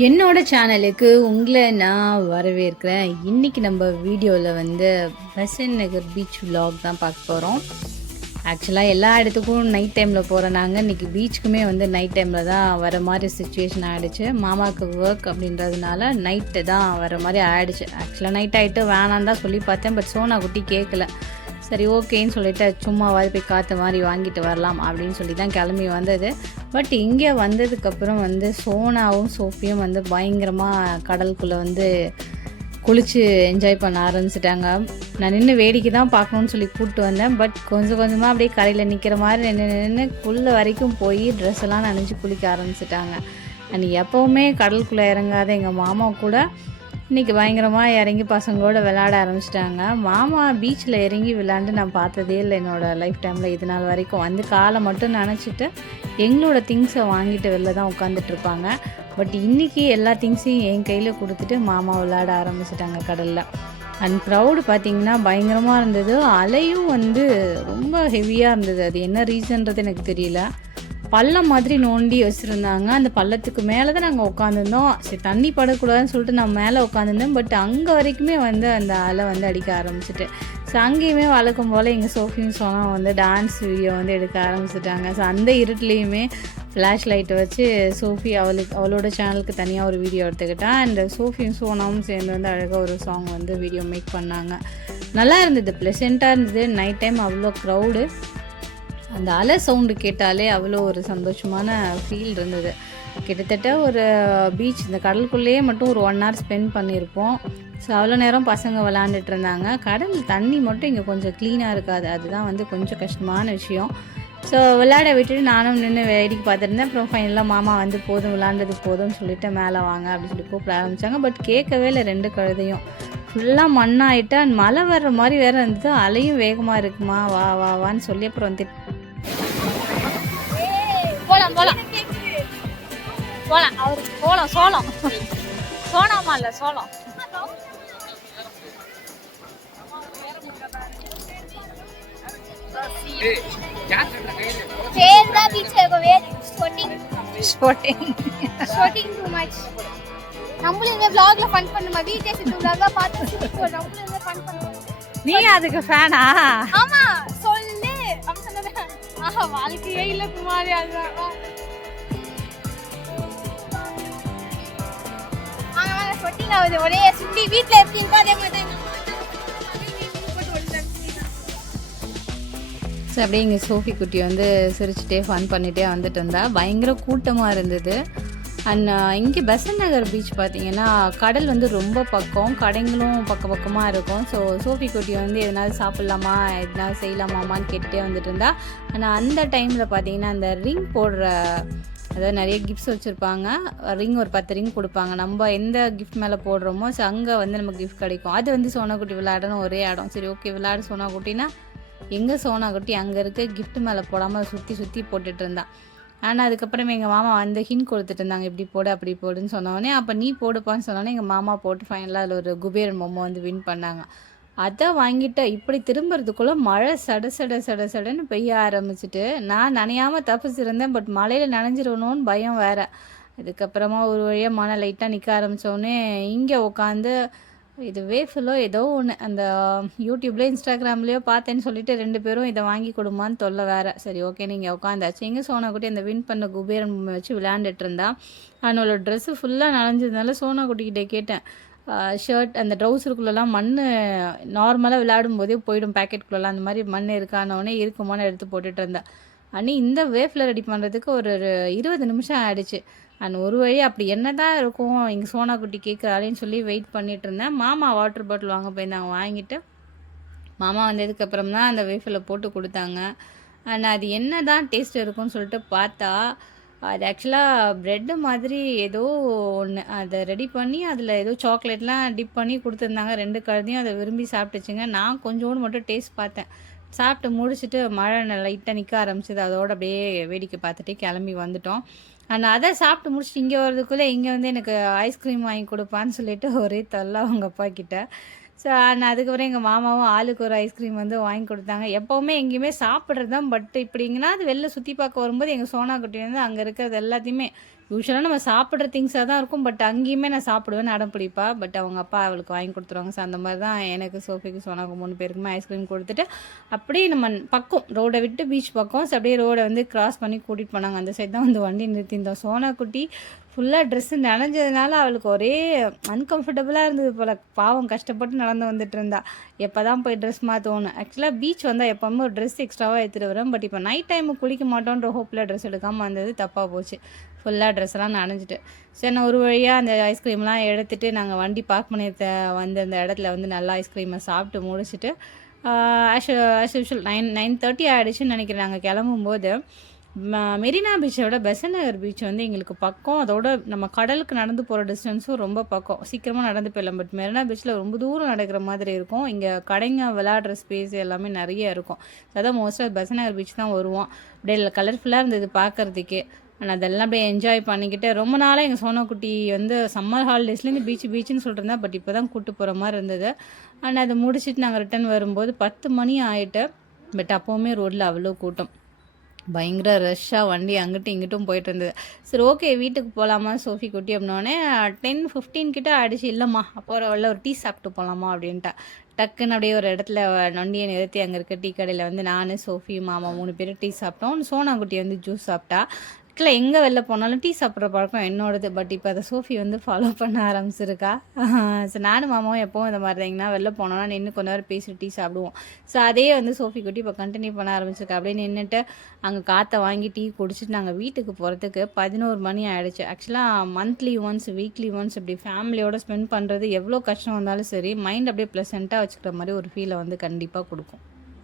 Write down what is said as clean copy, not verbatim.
என்னோட சேனலுக்கு உங்களை நான் வரவேற்கிறேன். இன்னைக்கு நம்ம வீடியோவில் வந்து பெசன்ட் நகர் பீச் vlog தான் பார்க்க போகிறோம். ஆக்சுவலாக எல்லா இடத்துக்கும் நைட் டைமில் போகிறோம். நாங்கள் இன்றைக்கி பீச்சுக்குமே வந்து நைட் டைமில் தான் வர மாதிரி சுச்சுவேஷன் ஆகிடுச்சு. மாமாவுக்கு ஒர்க் அப்படின்றதுனால நைட்டு தான் வர மாதிரி ஆகிடுச்சு. ஆக்சுவலாக நைட் ஆகிட்டு வேணான்னு தான் சொல்லி பார்த்தேன். பட் சோனா குட்டி கேட்கல. சரி ஓகேன்னு சொல்லிட்டு சும்மாவாது போய் காற்று மாதிரி வாங்கிட்டு வரலாம் அப்படின்னு சொல்லி தான் கிளம்பி வந்தது. பட் இங்கே வந்ததுக்கப்புறம் வந்து சோனாவும் சோஃபியும் வந்து பயங்கரமாக கடலுக்குள்ளே வந்து குளித்து என்ஜாய் பண்ண ஆரம்பிச்சிட்டாங்க. நான் நின்று வேடிக்கை தான் பார்க்கணுன்னு சொல்லி கூப்பிட்டு வந்தேன். பட் கொஞ்சம் கொஞ்சமாக அப்படியே கரையில் நிற்கிற மாதிரி நின்று குள்ள வரைக்கும் போய் ட்ரெஸ் எல்லாம் நனைஞ்சு குளிக்க ஆரம்பிச்சிட்டாங்க. அண்ட் எப்போவுமே கடலுக்குள்ளே இறங்காத எங்கள் மாமா கூட இன்றைக்கி பயங்கரமாக இறங்கி பசங்களோட விளையாட ஆரம்பிச்சிட்டாங்க. மாமா பீச்சில் இறங்கி விளையாண்டு நான் பார்த்ததே இல்லை என்னோடய லைஃப் டைமில். இது நாள் வரைக்கும் வந்து காலை மட்டும் நினச்சிட்டு எங்களோட திங்ஸை வாங்கிட்டு வெளில தான் உட்காந்துட்ருப்பாங்க. பட் இன்றைக்கி எல்லா திங்ஸையும் என் கையில் கொடுத்துட்டு மாமா விளையாட ஆரம்பிச்சிட்டாங்க கடலில். அண்ட் க்ரௌடு பார்த்திங்கன்னா பயங்கரமாக இருந்தது. அலையும் வந்து ரொம்ப ஹெவியாக இருந்தது. அது என்ன ரீசன்றது எனக்கு தெரியல. பள்ளம் மாதிரி நோண்டி வச்சுருந்தாங்க. அந்த பள்ளத்துக்கு மேலே தான் நாங்கள் உட்காந்துருந்தோம். சரி தண்ணி படக்கூடாதுன்னு சொல்லிட்டு நான் மேலே உட்காந்துருந்தேன். பட் அங்கே வரைக்குமே வந்து அந்த அலை வந்து அடிக்க ஆரம்பிச்சிட்டு ஸோ அங்கேயுமே வழக்கம் போல் எங்கள் சோஃபியும் சோனா வந்து டான்ஸ் வீடியோ வந்து எடுக்க ஆரம்பிச்சிட்டாங்க. ஸோ அந்த இருட்டுலேயுமே ஃப்ளாஷ் லைட்டை வச்சு சோஃபி அவளோட சேனலுக்கு தனியாக ஒரு வீடியோ எடுத்துக்கிட்டான். அண்ட் சோஃபியும் சோனாவும் சேர்ந்து வந்து அழகாக ஒரு சாங் வந்து வீடியோ மேக் பண்ணாங்க. நல்லா இருந்தது, ப்ளசண்ட்டாக இருந்தது. நைட் டைம் அவ்வளோ க்ரௌடு. அந்த அலை சவுண்டு கேட்டாலே அவ்வளோ ஒரு சந்தோஷமான ஃபீல் இருந்தது. கிட்டத்தட்ட ஒரு பீச் இந்த கடலுக்குள்ளேயே மட்டும் ஒரு 1 hour ஸ்பெண்ட் பண்ணியிருப்போம். ஸோ அவ்வளோ நேரம் பசங்க விளாண்டுட்டு இருந்தாங்க. கடல் தண்ணி மட்டும் இங்கே கொஞ்சம் க்ளீனாக இருக்காது. அதுதான் வந்து கொஞ்சம் கஷ்டமான விஷயம். ஸோ விளையாட விட்டுட்டு நானும் நின்று வேடிக்கை பார்த்துருந்தேன். அப்புறம் ஃபைனலாக மாமா வந்து போதும் விளாண்டது போதும்னு சொல்லிட்டு மேலே வாங்க அப்படின்னு சொல்லி கூப்பிட ஆரம்பித்தாங்க. பட் கேட்கவே இல்லை 2 கழுதையும். ஃபுல்லாக மண்ணாயிட்டு அண்ட் மழை வர்ற மாதிரி வேறு இருந்தது. அலையும் வேகமாக இருக்குமா வா வா வான்னு சொல்லி அப்புறம் வந்து போலாம் போலாம் போலாம் அவரு போலாம் சோளம் சோனாமா இல்ல சோளம் Kerala beach है वो ஸ்போர்ட்டிங் டூ மச். நம்மளும் இந்த vlogல ஃபன் பண்ணுமா வீடியோஸ் இந்த vlogல பார்த்து நம்மளும் இந்த ஃபன் பண்ணுவோம். நீ அதுக்கு ஃபேனா? ஆமா சொல்லு அவன் சொன்னது. ஆஹா வாழ்க்கையே இல்ல குமாரி அதுதான். வாங்க ஸ்போர்ட்டிங் ஆகுது. ஒரே சுத்தி வீட்ல எப்படி இருக்கோ அதே மாதிரி தான். ஸோ அப்படியே இங்கே சோஃபி குட்டி வந்து சிரிச்சுட்டே ஃபன் பண்ணிகிட்டே வந்துட்டு இருந்தா. பயங்கர கூட்டமாக இருந்தது. அண்ட் இங்கே பெசன்ட் நகர் பீச் பார்த்திங்கன்னா கடல் வந்து ரொம்ப பக்கம், கடைங்களும் பக்கமாக இருக்கும். ஸோ சோஃபி குட்டி வந்து எதனாவது சாப்பிட்லாமா எதனாவது செய்யலாமான்னு கேட்டுகிட்டே வந்துட்டு இருந்தா. ஆனால் அந்த டைமில் பார்த்திங்கன்னா அந்த ரிங் போடுற அதாவது நிறைய கிஃப்ட்ஸ் வச்சுருப்பாங்க. ரிங் ஒரு 10 ரிங் கொடுப்பாங்க. நம்ம எந்த கிஃப்ட் மேலே போடுறோமோ ஸோ அங்கே வந்து நமக்கு கிஃப்ட் கிடைக்கும். அது வந்து சோனா குட்டி விளையாடணும் ஒரே இடம். சரி ஓகே விளையாடு சோனா குட்டினா எங்கே சோனா குட்டி அங்கே இருக்க கிஃப்ட் மேலே போடாமல் சுற்றி போட்டுட்டு இருந்தான். ஆனால் அதுக்கப்புறம் எங்கள் மாமா வந்து ஹிண்ட் கொடுத்துட்டு இருந்தாங்க, இப்படி போடு அப்படி போடுன்னு சொன்னோடனே அப்போ நீ போடுப்பான்னு சொன்னோன்னே எங்கள் மாமா போட்டு ஃபைனலாக அதில் ஒரு குபேரன் பொம்மை வந்து வின் பண்ணாங்க. அதை வாங்கிட்டு இப்படி திரும்புறதுக்குள்ளே மழை சடன்னு பெய்ய ஆரம்பிச்சிட்டு நான் நனையாமல் தப்பிச்சிருந்தேன். பட் மழையில் நனைஞ்சிடணும்னு பயம் வேறு. அதுக்கப்புறமா ஒரு வழியாக மழை லைட்டாக நிற்க ஆரம்பித்தோடனே இங்கே உட்காந்து இது வேஃபிலோ ஏதோ ஒன்று அந்த யூடியூப்லேயோ இன்ஸ்டாகிராம்லேயோ பார்த்தேன்னு சொல்லிட்டு 2 பேரும் இதை வாங்கி கொடுமான்னு தொல்லை வேறு. சரி ஓகே நீங்கள் உட்காந்தாச்சு. எங்கே சோனா குட்டி அந்த வின் பண்ண குபேரன் பொம்மை வச்சு விளையாண்டுட்டு இருந்தா. அவனோட ட்ரெஸ்ஸு ஃபுல்லாக நனைஞ்சதுனால சோனா குட்டிக்கிட்டே கேட்டேன், ஷர்ட் அந்த ட்ரௌசருக்குள்ளெல்லாம் மண் நார்மலாக விளையாடும் போதே போயிடும் பேக்கெட்டுக்குள்ளெல்லாம், அந்த மாதிரி மண் இருக்கானோடனே இருக்குமான்னு எடுத்து போட்டுட்டு இருந்தேன். அன்னி இந்த வேஃபில் ரெடி பண்ணுறதுக்கு ஒரு 20 நிமிஷம் ஆகிடுச்சு. அண்ட் ஒரு வழி அப்படி என்ன தான் இருக்கும் எங்கள் சோனா குட்டி கேட்குறாளேன்னு சொல்லி வெயிட் பண்ணிகிட்டு இருந்தேன். மாமா வாட்டர் பாட்டில் வாங்க போயிருந்தாங்க. வாங்கிட்டு மாமா வந்ததுக்கப்புறம் தான் அந்த வேஃபில் போட்டு கொடுத்தாங்க. அண்ட் அது என்ன தான் டேஸ்ட் இருக்கும்னு சொல்லிட்டு பார்த்தா அது ஆக்சுவலாக ப்ரெட்டு மாதிரி ஏதோ ஒன்று அதை ரெடி பண்ணி அதில் ஏதோ சாக்லேட்லாம் டிப் பண்ணி கொடுத்துருந்தாங்க. 2 கழுதையும் அதை விரும்பி சாப்பிட்டுச்சுங்க. நான் கொஞ்சோண்டு மட்டும் டேஸ்ட் பார்த்தேன். சாப்பிட்டு முடிச்சுட்டு மழை லைட்டாக நிற்க ஆரம்பிச்சது. அதோடு அப்படியே வேடிக்கை பார்த்துட்டு கிளம்பி வந்துட்டோம். அண்ட் அதை சாப்பிட்டு முடிச்சுட்டு இங்கே வர்றதுக்குள்ளே இங்கே வந்து எனக்கு ஐஸ்கிரீம் வாங்கி கொடுப்பான்னு சொல்லிட்டு ஒரே தொல்லை அவங்க அப்பா கிட்ட. ஸோ நான் அதுக்கப்புறம் எங்கள் மாமாவும் ஆளுக்கு ஒரு ஐஸ்கிரீம் வந்து வாங்கி கொடுத்தாங்க. எப்போவுமே எங்கேயுமே சாப்பிட்றது தான். பட் இப்படிங்கன்னா அது வெளில சுற்றி பார்க்க வரும்போது எங்கள் சோனா குட்டி வந்து அங்கே இருக்கிறது எல்லாத்தையுமே யூஸ்வலாக நம்ம சாப்பிட்ற திங்ஸாக தான் இருக்கும். பட் அங்கேயுமே நான் சாப்பிடுவேன்னு அடம் பிடிப்பா. பட் அவங்க அப்பா அவளுக்கு வாங்கி கொடுத்துருவாங்க. ஸோ அந்த மாதிரி தான் எனக்கு, சோஃபிக்கு, சோனாக்கு 3 பேருக்குமே ஐஸ்கிரீம் கொடுத்துட்டு அப்படியே நம்ம பக்கம் ரோடை விட்டு பீச் பக்கம். ஸோ அப்படியே ரோடை வந்து கிராஸ் பண்ணி கூட்டிகிட்டு போனாங்க. அந்த சைடு தான் வந்து வண்டி நிறுத்தியிருந்தோம். சோனா குட்டி ஃபுல்லாக ட்ரெஸ்ஸு நனைஞ்சதுனால அவளுக்கு ஒரே அன்கம்ஃபர்டபுளாக இருந்தது போல். பாவம் கஷ்டப்பட்டு நடந்து வந்துட்டு இருந்தா. எப்போ தான் போய் ட்ரெஸ் மாற்றோன்னு. ஆக்சுவலாக பீச் வந்தால் எப்போவுமே ஒரு ட்ரெஸ் எக்ஸ்ட்ராவாக எடுத்துகிட்டு வரேன். பட் இப்போ நைட் டைமு குளிக்க மாட்டோன்ற ஹோப்பில் ட்ரெஸ் எடுக்காமல் வந்தது தப்பாக போச்சு. ஃபுல்லாக ட்ரெஸ்லாம் நனைஞ்சிட்டு சரி நான் ஒரு வழியாக அந்த ஐஸ்கிரீம்லாம் எடுத்துகிட்டு நாங்கள் வண்டி பார்க் பண்ணி வந்து அந்த இடத்துல வந்து நல்லா ஐஸ்கிரீமை சாப்பிட்டு முடிச்சுட்டு ஆஸ் யூஷுவல் 9:30 ஆகிடுச்சுன்னு நினைக்கிறேன். நாங்கள் கிளம்பும்போது மெரினா பீச்சை விட பெசன்ட் நகர் பீச் வந்து எங்களுக்கு பக்கம். அதோட நம்ம கடலுக்கு நடந்து போகிற டிஸ்டன்ஸும் ரொம்ப பக்கம். சீக்கிரமாக நடந்து போயிடலாம். பட் மெரினா பீச்சில் ரொம்ப தூரம் நடக்கிற மாதிரி இருக்கும். இங்கே கடைங்க விளையாடுற ஸ்பேஸ் எல்லாமே நிறைய இருக்கும். அதான் மோஸ்ட்டாக பெசன்ட் நகர் பீச் தான் வருவோம். அப்படியே கலர்ஃபுல்லாக இருந்தது பார்க்குறதுக்கே. ஆனால் அதெல்லாம் அப்படியே என்ஜாய் பண்ணிக்கிட்டு ரொம்ப நாளாக எங்கள் சோனாக்குட்டி வந்து சம்மர் ஹாலிடேஸ்லேருந்து பீச்சுன்னு சொல்லிட்டு பட் இப்போ தான் கூப்பிட்டு போகிற மாதிரி இருந்தது. ஆனால் அதை முடிச்சுட்டு நாங்கள் ரிட்டன் வரும்போது 10 மணி ஆகிட்டு. பட் அப்போவுமே ரோட்டில் அவ்வளோ கூட்டம், பயங்கர ரஷ்ஷாக வண்டி அங்கிட்டும் இங்கிட்டும் போயிட்டு இருந்தது. சரி ஓகே வீட்டுக்கு போகலாமா சோஃபி குட்டி அப்படின்னோடனே 10:15 கிட்ட ஆகிடுச்சு. இல்லைம்மா அப்போ ஒரு டீ சாப்பிட்டு போகலாமா அப்படின்ட்டா. டக்குன்னு அப்படியே ஒரு இடத்துல வண்டியை நிறுத்தி அங்கே இருக்க டீ கடையில் வந்து நான், சோஃபி, மாமா 3 பேர் டீ சாப்பிட்டோம். சோனா குட்டி வந்து ஜூஸ் சாப்பிட்டா. ஆக்சுவலாக எங்கே வெளில போனாலும் டீ சாப்பிட்ற பழக்கம் என்னோடது. பட் இப்போ அதை சோஃபி வந்து ஃபாலோ பண்ண ஆரம்பிச்சிருக்கா. ஸோ நானும் மாமாவும் எப்போவும் இந்த மாதிரி தாங்கன்னா வெளில போனோன்னா நின்று கொஞ்ச நேரம் பேசிட்டு டீ சாப்பிடுவோம். ஸோ அதே வந்து சோஃபி குட்டி இப்போ கண்டினியூ பண்ண ஆரம்பிச்சிருக்கா. அப்படியே நின்றுட்டு அங்கே காற்றை வாங்கி டீ குடிச்சிட்டு நாங்கள் வீட்டுக்கு போகிறதுக்கு 11 மணி ஆகிடுச்சு. ஆக்சுவலாக மந்த்லி ஒன்ஸ், வீக்லி ஒன்ஸ் இப்படி ஃபேமிலியோட ஸ்பெண்ட் பண்ணுறது எவ்வளோ கஷ்டம் வந்தாலும் சரி மைண்ட் அப்படியே ப்ளசண்ட்டாக வச்சுக்கிற மாதிரி ஒரு ஃபீலை வந்து கண்டிப்பாக கொடுக்கும்.